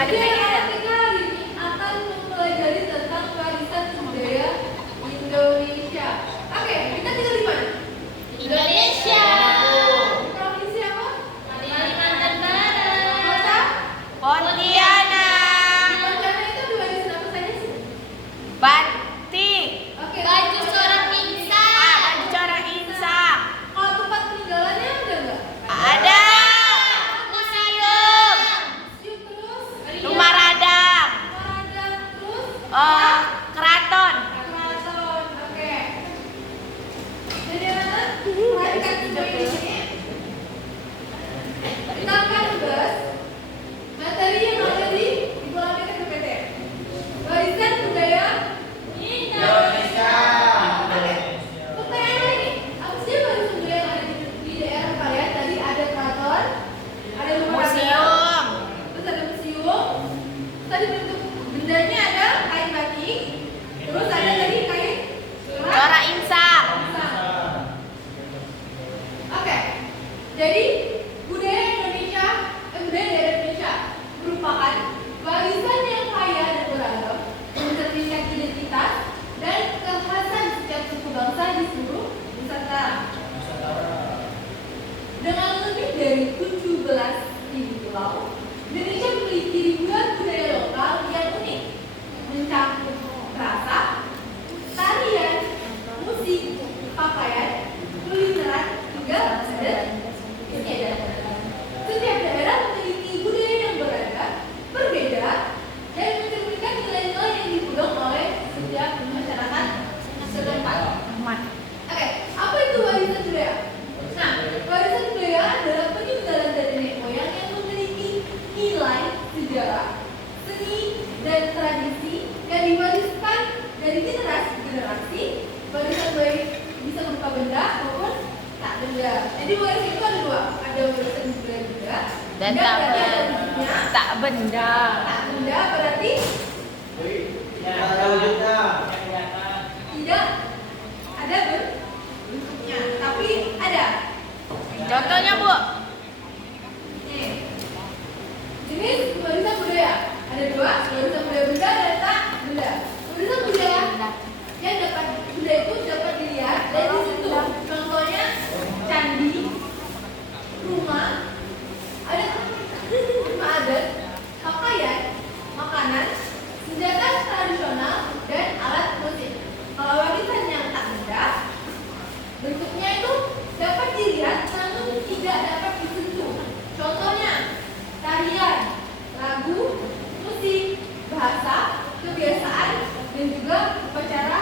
Jadi pengen. kita hari ini akan mempelajari tentang warisan budaya Indonesia. Oke, kita tinggal di mana? Indonesia. Provinsi apa? Kalimantan Barat. Kota? Pontianak. Pontianak itu ada warisan apa saja sih? Batik. Oke. Baju corak insan. Baju corak insan. Kalau tempat peninggalannya ada nggak? Ada. Museum. Museum terus? Rumah radang. Ada terus? Keraton. Keraton. Oke. Jadi anak perhatikan semua ini. Kita akan membahas materi yang ada di buku PPT. Warisan budaya Indonesia. Oke. Pertanyaan ini, apa sih warisan budaya yang ada di daerah kalian? Tadi ada keraton, ada rumah Museum. terus ada museum. Tadi bentuk bendanya ada kain batik, terus ada tadi kain Corak insan. Oke, jadi budaya Indonesia, budaya daerah Indonesia merupakan warisan yang kaya dan beragam, mencerminkan identitas dan kekhasan setiap suku bangsa di seluruh Nusantara. Dengan lebih dari 17.000 pulau, Indonesia memiliki ribuan budaya lokal yang unik, mencakup bahasa, tarian, musik, pakaian, kulineran, hingga adat istiadat. Setiap daerah memiliki budaya yang beragam, berbeda, dan mencerminkan nilai-nilai yang dipegang oleh setiap masyarakat setempat. Oke, apa itu warisan budaya? Nah, warisan budaya adalah peninggalan dari nenek moyang yang memiliki nilai sejarah, seni, dan tradisi yang diwariskan dari generasi ke generasi. Warisan budaya bisa berupa benda maupun tak benda. Jadi warisan itu ada dua, ada warisan budaya benda Dan benda tak berarti ada wujudnya. tak benda. Tak benda berarti tidak ada bentuknya, tapi ada. Contohnya, Bu. Nih, jenis warisan budaya ada dua, warisan budaya benda dan tak benda. Warisan budaya yang dapat budaya itu dapat dilihat dan disentuh. Contohnya candi, rumah, ada rumah adat, pakaian, makanan, senjata tradisional, dan alat musik. Kalau warisan yang tak benda, bentuknya itu dapat dilihat namun tidak dapat disentuh. Contohnya tarian, lagu, musik, bahasa, kebiasaan, dan juga upacara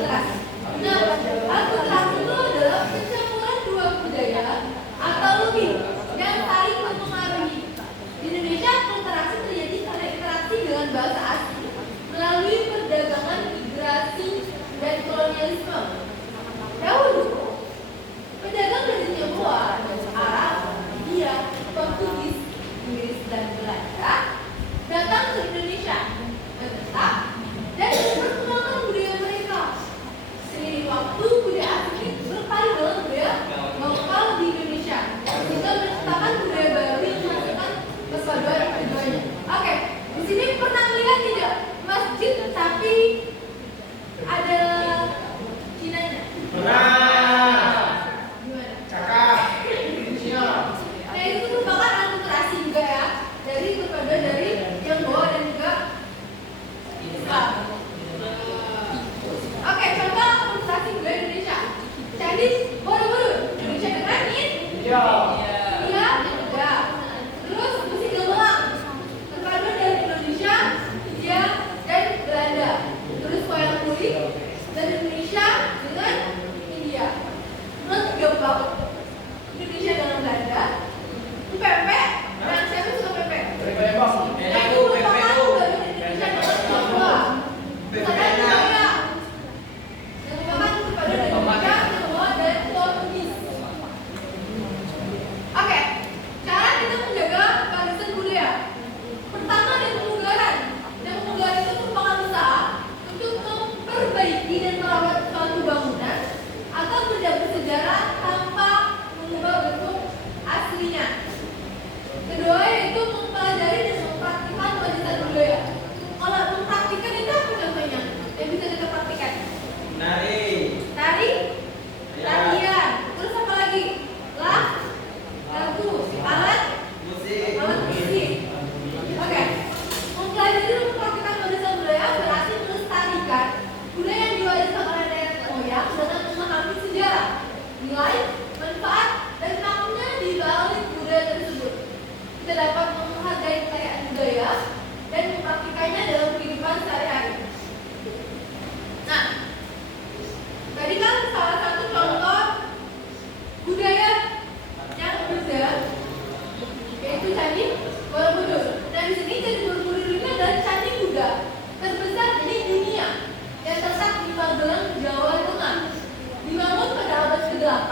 akulturasi. Nah, akulturasi itu adalah pencampuran dua budaya atau lebih yang saling mempengaruhi. Di Indonesia, akulturasi terjadi karena interaksi dengan bahasa asing melalui perdagangan, migrasi, dan kolonialisme. Dahulu, pedagang dari Tionghoa, Arab, India, Portugis, Inggris, dan Belanda datang ke Indonesia, menetap, dan memperkenalkan budaya mereka. Seiring waktu, budaya asing berpaling dalam budaya lokal di Indonesia, sehingga menciptakan budaya baru yang menghasilkan perpaduan keduanya. Oke, di sini pernah lihat tidak masjid tapi ada Cinanya? Gimana? Cakap. Nah, itu merupakan akulturasi juga ya, dari perpaduan dari Tionghoa dan juga Islam. Oke, contoh akulturasi budaya Indonesia. Chinese, Borobudur, Indonesia denganin? Iya. Iya, enggak. Terus musik gamelan, perpaduan dari Indonesia, India, dan Belanda. Terus wayang kulit dari Indonesia dengan India. Terus gembang Indonesia dengan Belanda. Pempek, yang siapa suka pempek? Bebas. Nah, itu merupakan budaya Indonesia dengan Tionghoa. Misalkan budaya yang merupakan perpaduan Indonesia, Tionghoa, dan Portugis. Oke, cara kita menjaga warisan budaya. Pertama, ada pemugaran. Dan pemugaran itu merupakan usaha untuk memperbaiki dan merawat suatu bangunan atau benda bersejarah tanpa mengubah bentuk aslinya. Kedua, yaitu mempelajari dan mempraktikkan warisan budaya. Kalau mempraktikkan itu apa contohnya yang bisa kita praktikkan? Nari. Tari, tarian, terus apa lagi? Lagu, alat Musik. musik. Oke, mempelajari dan mempraktikkan warisan budaya berarti melestarikan budaya yang diwariskan oleh nenek moyang dengan memahami sejarah, nilai, manfaat, dan makna di balik budaya tersebut. Kita dapat menghargai kekayaan budaya dan mempraktikannya dalam kehidupan sehari-hari. Nah, tadi kan salah satu contoh budaya yang beda yaitu Candi Borobudur. Nah, di sini Candi Borobudur ini adalah candi Buddha terbesar di dunia yang terletak di Magelang, Jawa Tengah. Dibangun pada abad ke-8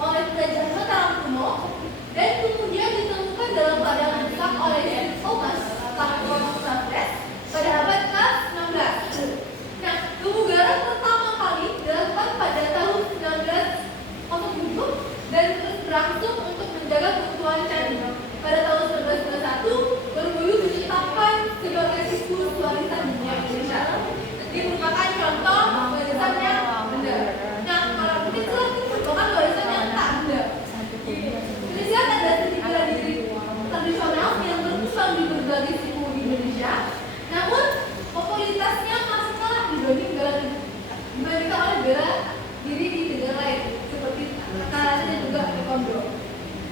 oleh kerajaan Mataram kuno dan kemudian ditemukan dalam keadaan rusak oleh David Thomas Raffles pada abad ke-16. Nah, pemugaran pertama kali dilakukan pada tahun 1907 dan terus berlangsung untuk menjaga keutuhan candi. Pada tahun 1921, Borobudur ditetapkan sebagai situs warisan dunia Indonesia. Ini merupakan contoh warisan yang benda. Nah, kalau mungkin itu merupakan warisan yang tak benda. Indonesia ada sedikit diri tradisional yang berkembang di berbagai suku di Indonesia. Namun, popularitasnya masih kalah dibandingkan oleh bela diri di negara lain seperti Thailand dan juga Taekwondo.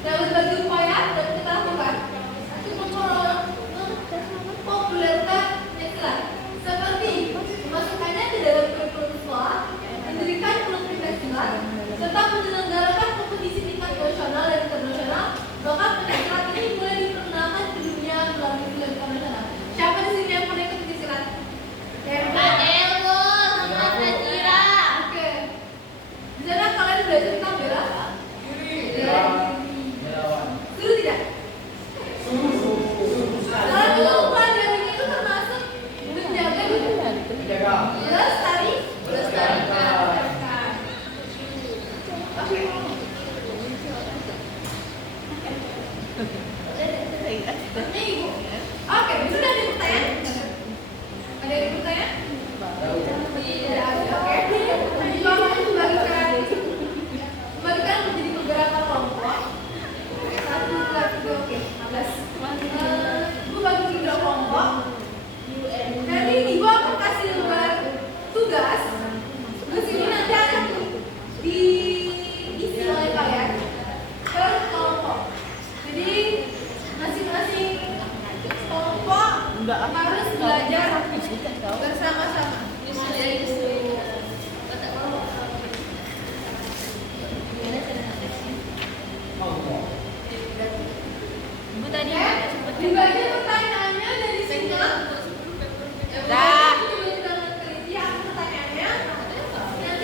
Nah, berbagai upaya dapat kita lakukan untuk mempopulerkan silat seperti memasukkannya ke dalam kurikulum sekolah, mendirikan klub pencaksilat, serta menyelenggarakan kompetisi tingkat nasional dan internasional. Bahkan pencaksilat ini mulai diperkenalkan ke dunia melalui film internasional. Siapa di sini yang pernah ikut pencaksilat? Elmo sama Fadira. Oke. Di sana kalian belajar tentang bela diri. Seru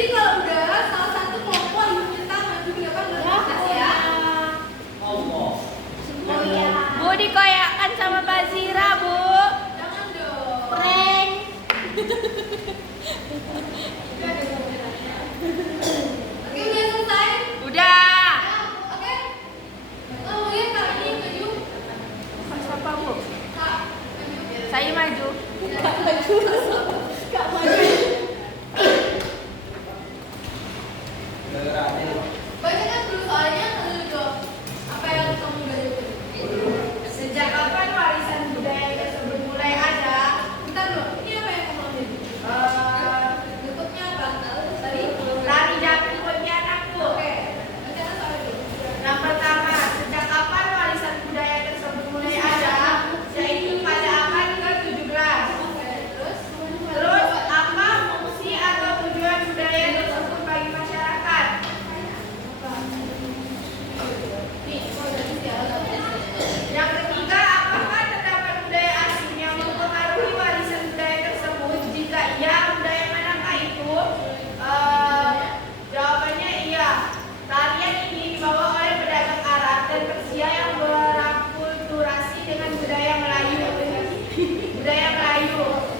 kalau udah salah satu kelompok ibu minta maju ke depan berpresentasi ya. Allah. Oh iya. Bu dikoyakkan sama Bazira, Bu. Jangan dong. Prank. Oke, udah selesai. Udah. Oke. Oh, lihat Kak ini maju. Siapa, Bu? Kak, maju. Saya maju. Kak maju. Kak maju. Gerak nih. Bacakan dulu soalnya lalu jawab apa yang kamu udah jawab. Sejak kapan warisan budaya tersebut mulai ada? Bentar dulu, ini apa yang kamu ambil? Bentuknya apa? Tadi? Tari Japin Pontianakku. Oke, bacakan soalnya dulu. Yang pertama, sejak kapan warisan budaya tersebut mulai ada? Yaitu pada abad ke-17. Oke, terus? Terus, apa fungsi atau tujuan budaya tersebut bagi masyarakat? Nih, kalau dari siapa? Yang ketiga, apakah terdapat budaya asing yang mempengaruhi warisan budaya tersebut? Jika iya, budaya manakah itu? Jawabannya iya. Tarian ini dibawa oleh pedagang Arab dan Persia yang berakulturasi dengan budaya Melayu.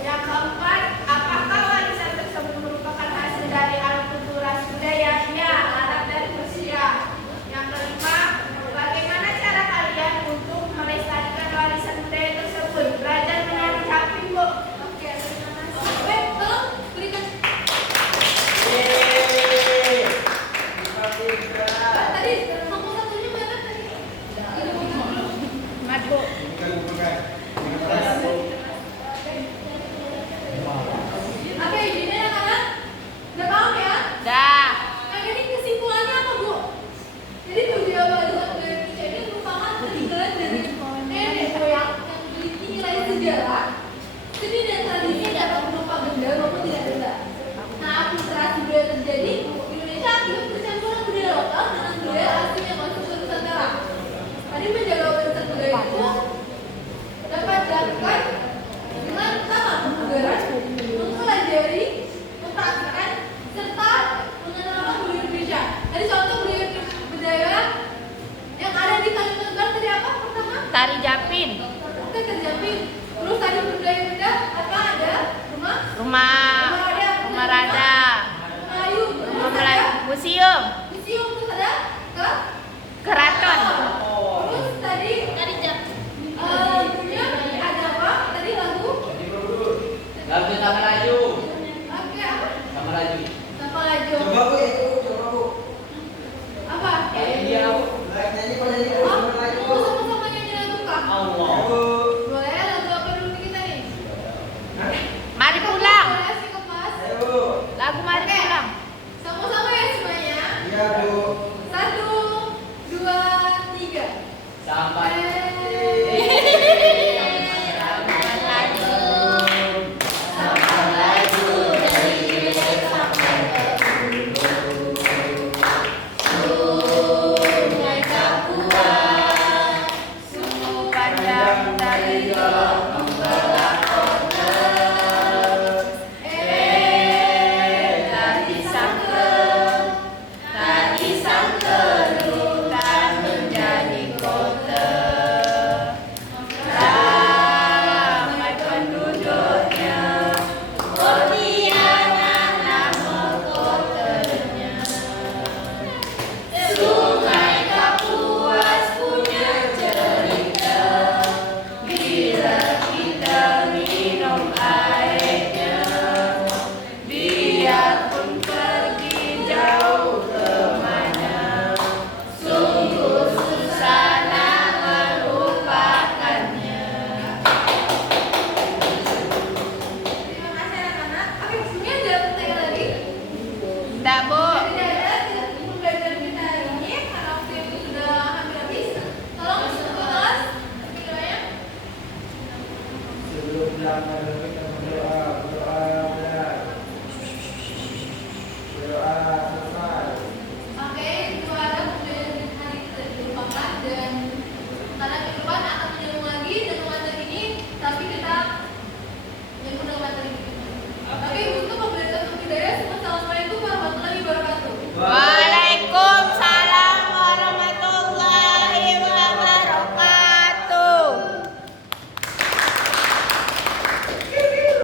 Yang keempat, apakah warisan tersebut merupakan hasil dari akulturasi budaya? Ya, Arab dan Persia. Yang kelima, bagaimana cara kalian untuk melestarikan warisan budaya tersebut? Belajar menari caping, Bu. Oke, terima kasih. Tolong berikan. Yeay. Kita. Tadi kamu satunya mana tadi? Ini bukan. Maju. Oke, ini anak-anak. Udah paham ya? Dah. Nah, ini kesimpulannya apa, Bu? Jadi budaya warisan budaya Indonesia ini merupakan peninggalan dari nenek moyang yang memiliki nilai sejarah, seni dan tradisi yang dapat berupa benda maupun tidak benda. Nah, akulturasi budaya terjadi di Indonesia akibat percampuran budaya lokal dengan budaya asing yang masuk ke Nusantara. Tadi menjaga warisan budaya itu dapat dilakukan dengan pertama pembugaran, mempelajari, mempraktikkan, serta mengenalkan budaya Indonesia. Tadi contoh budaya yang ada di Kalimantan Barat tadi apa pertama? Tari Japin. Oke, terjadi. Terus tadi budaya apa ada? Rumah Rada. Melayu. Rumah Melayu. Museum. Museum terus ada Keraton. Terus tadi punya ada apa? Tadi lagu. Lagu sama laju. Oke, apa? Sama laju. Sama laju. Coba Bu,